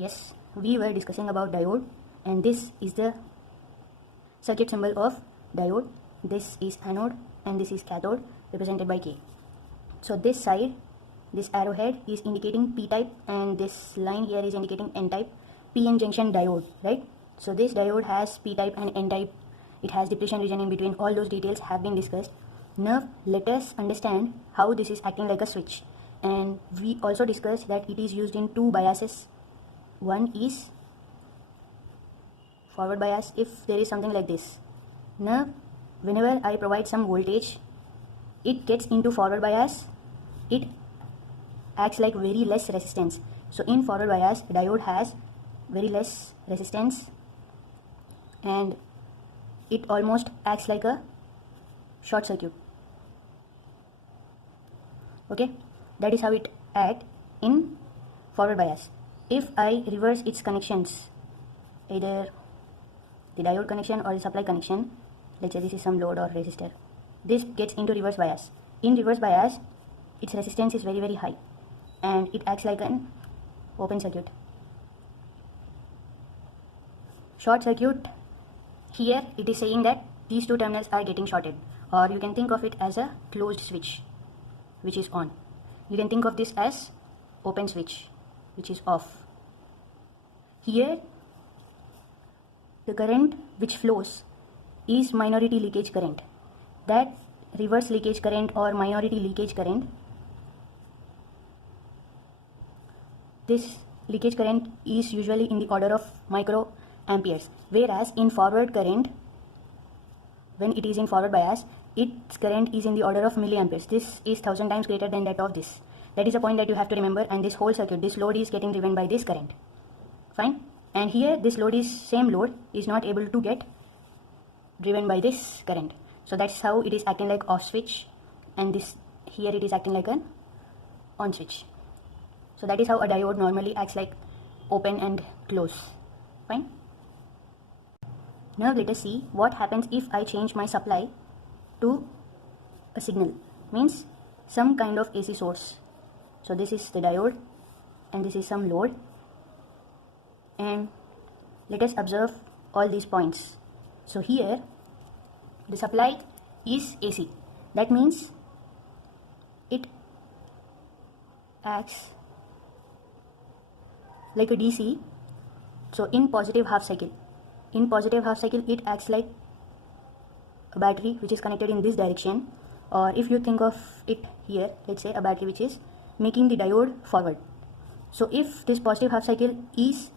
Yes, we were discussing about diode, and this is the circuit symbol of diode. This is anode and this is cathode, represented by K. So this side, this arrowhead is indicating P type and this line here is indicating N type, PN junction diode, right? So this diode has P type and N type. It has depletion region in between. All those details have been discussed. Now let us understand how this is acting like a switch. And we also discussed that it is used in two biases. One is forward bias if there is something like this. Now whenever I provide some voltage, it gets into forward bias, it acts like very less resistance. So in forward bias, diode has very less resistance and it almost acts like a short circuit. Okay, that is how it acts in forward bias. If I reverse its connections, either the diode connection or the supply connection, let's say this is some load or resistor, this gets into reverse bias. In reverse bias, its resistance is very high and it acts like an open circuit. Short circuit, here it is saying that these two terminals are getting shorted, or you can think of it as a closed switch which is on. You can think of this as open switch which is off. Here the current which flows is minority leakage current. That reverse leakage current or minority leakage current, this leakage current is usually in the order of microamperes, whereas in forward current, when it is in forward bias, its current is in the order of milliamperes. This is 1000 times greater than that of this. That is a point that you have to remember, and this whole circuit, this load is getting driven by this current. Fine. And here this load is, same load is not able to get driven by this current. So that's how it is acting like off switch, and this here it is acting like an on switch. So that is how a diode normally acts like open and close. Fine. Now let us see what happens if I change my supply to a signal, means some kind of AC source. So this is the diode and this is some load, and let us observe all these points. So here the supply is AC. That means it acts like a DC. So in positive half cycle, it acts like a battery which is connected in this direction, or if you think of it here, let's say a battery which is making the diode forward. So if this positive half cycle is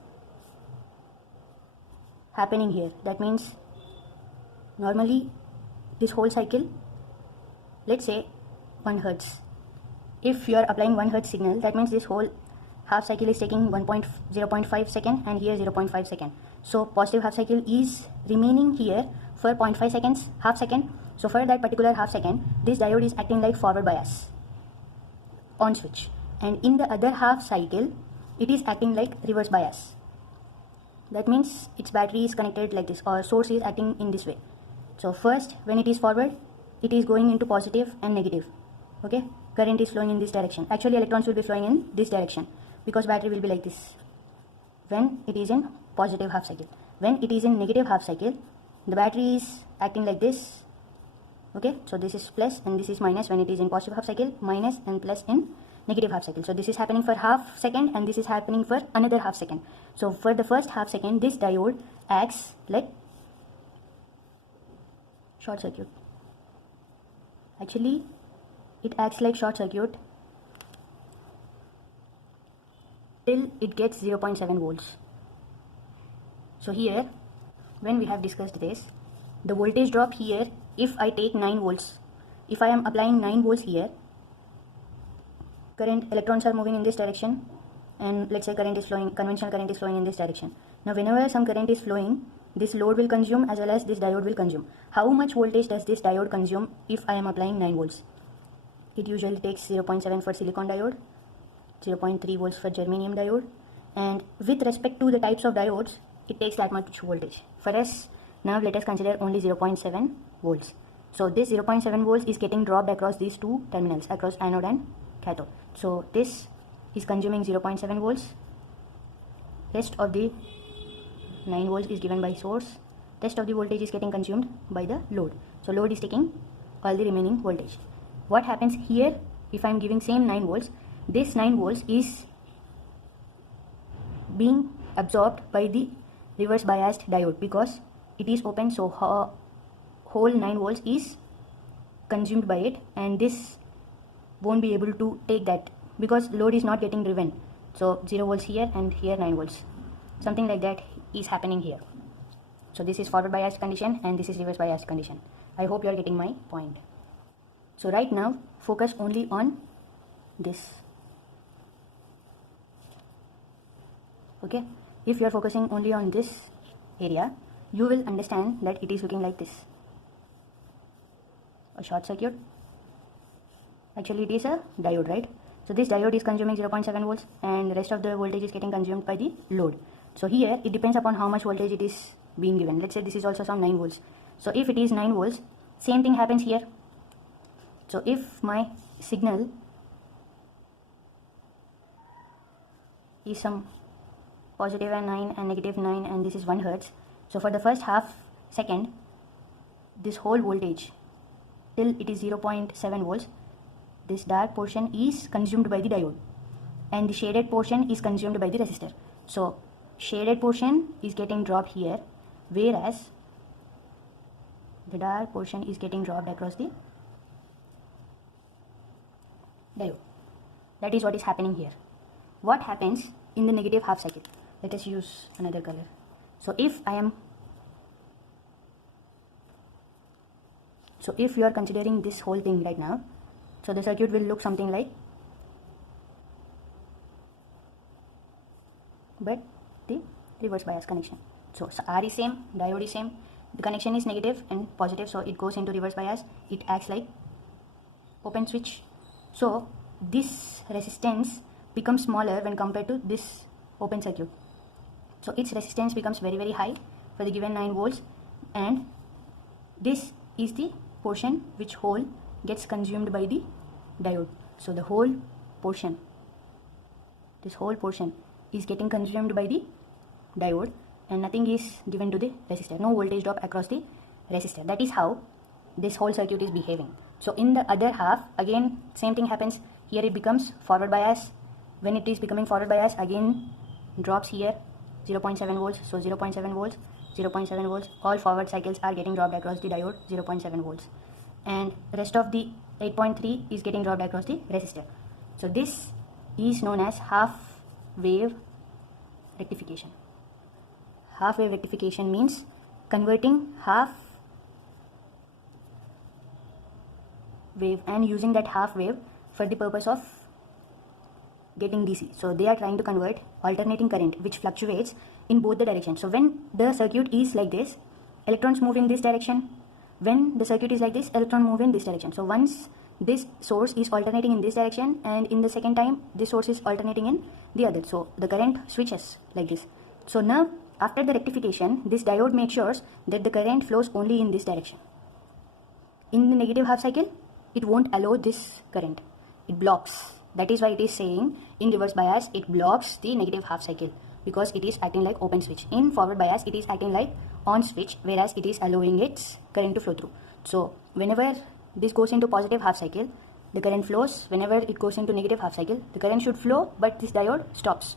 happening here, that means normally this whole cycle, let's say 1 Hertz. If you are applying 1 Hertz signal, that means this whole half cycle is taking 0.5 second and here 0.5 second. So positive half cycle is remaining here for 0.5 seconds, half second. So for that particular half second, this diode is acting like forward bias, on switch, and in the other half cycle it is acting like reverse bias. That means its battery is connected like this, or source is acting in this way. So first, when it is forward, it is going into positive and negative. Okay, current is flowing in this direction. Actually electrons will be flowing in this direction because battery will be like this when it is in positive half cycle. When it is in negative half cycle, the battery is acting like this. Okay, so this is plus and this is minus when it is in positive half cycle, minus and plus in negative half cycle. So this is happening for half second and this is happening for another half second. So for the first half second, this diode acts like short circuit. Actually it acts like short circuit till it gets 0.7 volts. So here, when we have discussed this, the voltage drop here, if I take 9 volts, if I am applying 9 volts here, current, electrons are moving in this direction, and let's say current is flowing, conventional current is flowing in this direction. Now whenever some current is flowing, this load will consume as well as this diode will consume. How much voltage does this diode consume if I am applying 9 volts? It usually takes 0.7 for silicon diode, 0.3 volts for germanium diode, and with respect to the types of diodes, it takes that much voltage. For us, now let us consider only 0.7 volts. So this 0.7 volts is getting dropped across these two terminals, across anode and cathode. So this is consuming 0.7 volts rest of the 9 volts is given by source, rest of the voltage is getting consumed by the load. So load is taking all the remaining voltage. What happens here, if I am giving same 9 volts, this 9 volts is being absorbed by the reverse biased diode because it is open, so whole 9 volts is consumed by it, and this won't be able to take that because load is not getting driven. So 0 volts here and here 9 volts, something like that is happening here. So this is forward biased condition and this is reverse biased condition. I hope you are getting my point. So right now focus only on this. Okay, if you are focusing only on this area, you will understand that it is looking like this. A short circuit. Actually it is a diode, right? So this diode is consuming 0.7 volts and the rest of the voltage is getting consumed by the load. So here it depends upon how much voltage it is being given. Let's say this is also some 9 volts. So if it is 9 volts, same thing happens here. So if my signal is some positive and 9 and negative 9 and this is 1 hertz. So for the first half second, this whole voltage till it is 0.7 volts, this dark portion is consumed by the diode and the shaded portion is consumed by the resistor. So shaded portion is getting dropped here, whereas the dark portion is getting dropped across the diode. That is what is happening here. What happens in the negative half cycle? Let us use another color. So if you are considering this whole thing right now, so the circuit will look something like, but the reverse bias connection. So R is same, diode is same, the connection is negative and positive, so it goes into reverse bias. It acts like open switch. So this resistance becomes smaller when compared to this open circuit. So its resistance becomes very, very high for the given 9 volts, and this is the portion which whole gets consumed by the diode. So the whole portion, this whole portion is getting consumed by the diode and nothing is given to the resistor. No voltage drop across the resistor. That is how this whole circuit is behaving. So in the other half, again same thing happens. Here it becomes forward bias. When it is becoming forward bias, again drops here 0.7 volts. So 0.7 volts, 0.7 volts, all forward cycles are getting dropped across the diode 0.7 volts, and rest of the 8.3 is getting dropped across the resistor. So this is known as half wave rectification. Half wave rectification means converting half wave and using that half wave for the purpose of getting DC. So they are trying to convert alternating current which fluctuates in both the directions. So when the circuit is like this, electrons move in this direction. When the circuit is like this, electron move in this direction. So once this source is alternating in this direction and in the second time this source is alternating in the other, so the current switches like this. So now after the rectification, this diode makes sure that the current flows only in this direction. In the negative half cycle, it won't allow this current, it blocks. That is why it is saying in reverse bias it blocks the negative half cycle, because it is acting like open switch. In forward bias it is acting like on switch, whereas it is allowing its current to flow through. So whenever this goes into positive half cycle, the current flows. Whenever it goes into negative half cycle, the current should flow, but this diode stops.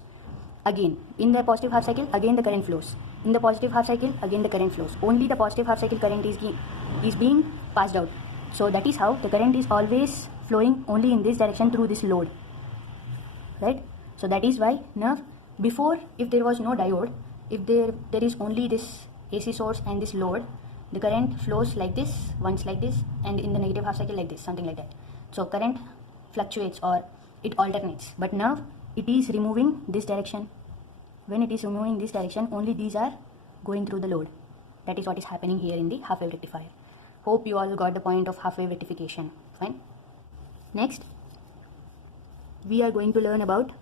Again in the positive half cycle, again the current flows. In the positive half cycle, again the current flows. Only the positive half cycle current is being passed out. So that is how the current is always flowing only in this direction through this load, right? So that is why now, before, if there was no diode, if there is only this AC source and this load, the current flows like this, once like this, and in the negative half cycle like this, something like that. So current fluctuates or it alternates, but now it is removing this direction. When it is removing this direction, only these are going through the load. That is what is happening here in the half wave rectifier. Hope you all got the point of half wave rectification. Fine. Next, we are going to learn about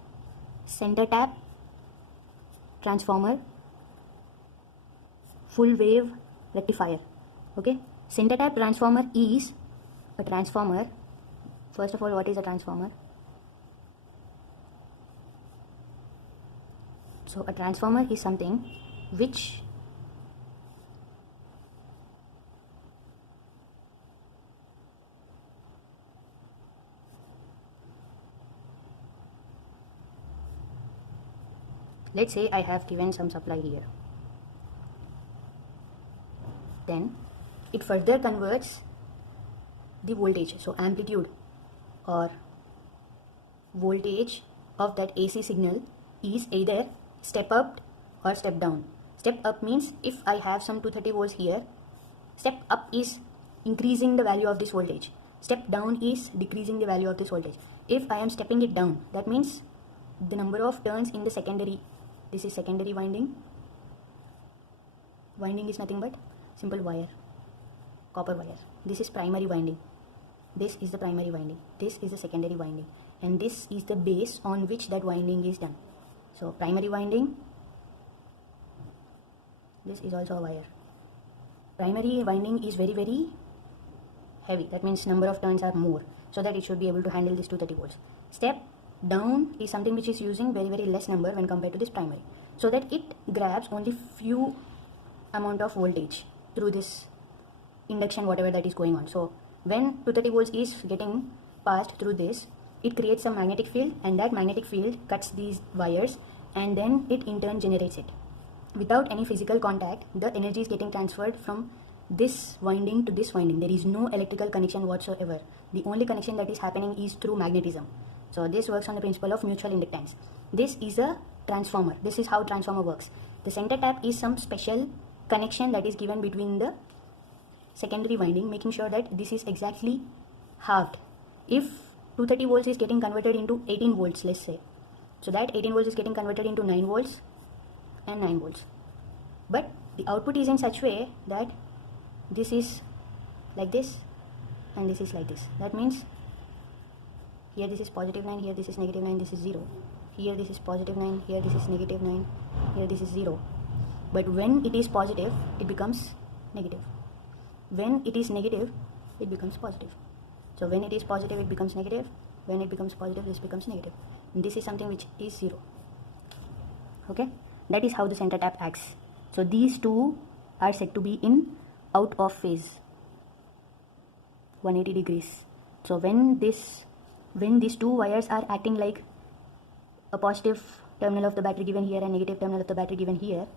center tap transformer full wave rectifier. Okay, center tap transformer is a transformer. First of all, what is a transformer? So a transformer is something which let's say I have given some supply here, then it further converts the voltage, so amplitude or voltage of that AC signal is either step up or step down. Step up means if I have some 230 volts here, step up is increasing the value of this voltage, step down is decreasing the value of this voltage. If I am stepping it down, that means the number of turns in the secondary, this is secondary winding is nothing but simple wire, copper wire. This is primary winding, this is the primary winding, this is the secondary winding, and this is the base on which that winding is done. So primary winding, this is also a wire. Primary winding is very very heavy, that means number of turns are more, so that it should be able to handle this 230 volts. Step down is something which is using very very less number when compared to this primary, so that it grabs only few amount of voltage through this induction whatever that is going on. So when 230 volts is getting passed through this, it creates a magnetic field, and that magnetic field cuts these wires, and then it in turn generates it. Without any physical contact, the energy is getting transferred from this winding to this winding. There is no electrical connection whatsoever. The only connection that is happening is through magnetism. So this works on the principle of mutual inductance. This is a transformer. This is how transformer works. The center tap is some special connection that is given between the secondary winding, making sure that this is exactly halved. If 230 volts is getting converted into 18 volts, let's say, so that 18 volts is getting converted into 9 volts and 9 volts, but the output is in such way that this is like this and this is like this. That means here this is positive 9, here this is negative 9, this is 0, here this is positive 9, here this is negative 9, here this is 0. But when it is positive, it becomes negative. When it is negative, it becomes positive. So when it is positive, it becomes negative. When it becomes positive, this becomes negative. And this is something which is 0. Okay, that is how the center tap acts. So these two are said to be in out of phase, 180 degrees. So when these two wires are acting like a positive terminal of the battery given here and negative terminal of the battery given here,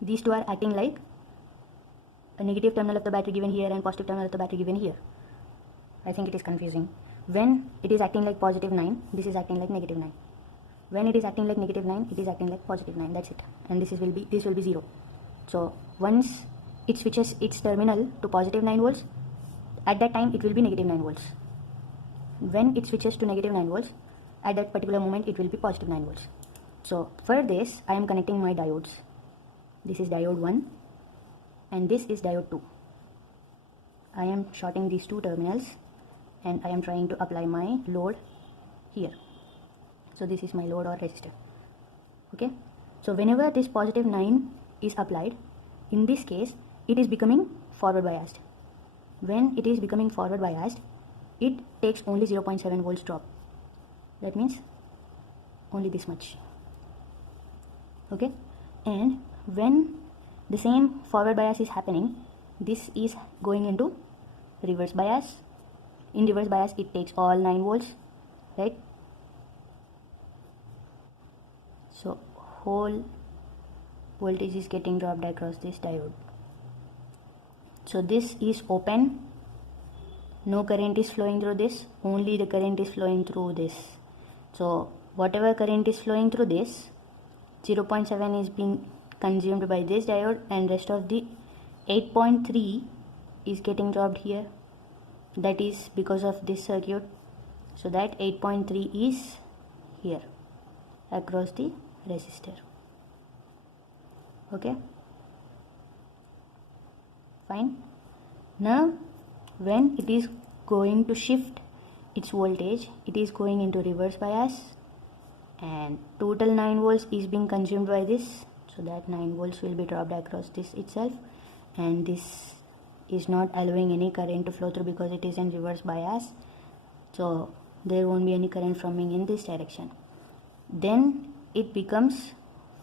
these two are acting like a negative terminal of the battery given here and positive terminal of the battery given here. I think it is confusing. When it is acting like positive 9, this is acting like negative 9. When it is acting like negative 9, it is acting like positive 9. That's it. And this will be 0. So once it switches its terminal to positive 9 volts, at that time it will be negative 9 volts. When it switches to negative 9 volts, at that particular moment it will be positive 9 volts. So for this, I am connecting my diodes. This is diode 1 and this is diode 2. I am shorting these two terminals and I am trying to apply my load here. So this is my load or resistor. Okay, so whenever this positive 9 is applied, in this case it is becoming forward biased. When it is becoming forward biased, it takes only 0.7 volts drop. That means only this much. Okay, and when the same forward bias is happening, this is going into reverse bias. In reverse bias, it takes all 9 volts, right? So whole voltage is getting dropped across this diode. So this is open, no current is flowing through this, only the current is flowing through this. So whatever current is flowing through this, 0.7 is being consumed by this diode and rest of the 8.3 is getting dropped here. That is because of this circuit. So that 8.3 is here across the resistor. Okay, fine. Now when it is going to shift its voltage, it is going into reverse bias and total 9 volts is being consumed by this. So that 9 volts will be dropped across this itself, and this is not allowing any current to flow through because it is in reverse bias. So there won't be any current flowing in this direction. then it becomes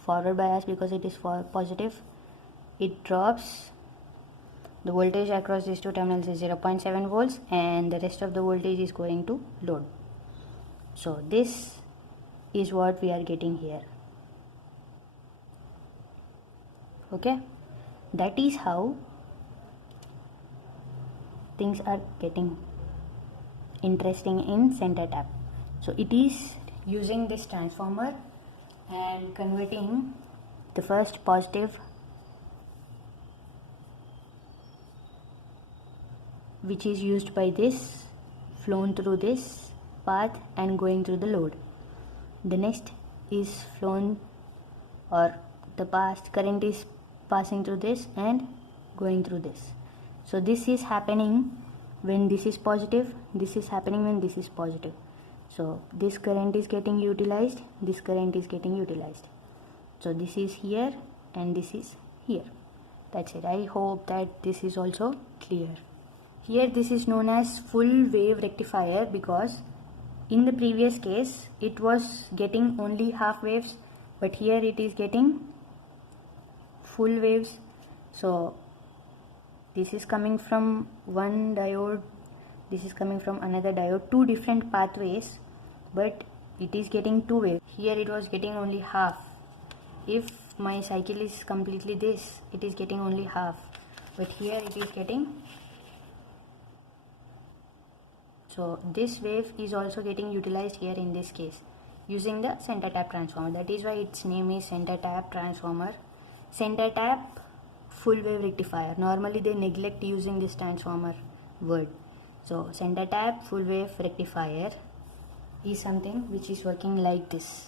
forward bias because it is for positive. It drops. The voltage across these two terminals is 0.7 volts and the rest of the voltage is going to load. So this is what we are getting here. Okay, that is how things are getting interesting in center tap. So it is using this transformer and converting the first positive, which is used by this, flown through this path and going through the load. The next is flown, or the past current is passing through this and going through this. So this is happening when this is positive, this is happening when this is positive. So this current is getting utilized, this current is getting utilized. So this is here and this is here. That's it. I hope that this is also clear. Here this is known as full wave rectifier because in the previous case it was getting only half waves, but here it is getting full waves. So this is coming from one diode, this is coming from another diode, two different pathways, but it is getting two waves. Here it was getting only half. If my cycle is completely this, it is getting only half, but here it is getting. So this wave is also getting utilized here in this case using the center tap transformer. That is why its name is center tap transformer. Center tap full wave rectifier. Normally they neglect using this transformer word. So center tap full wave rectifier is something which is working like this.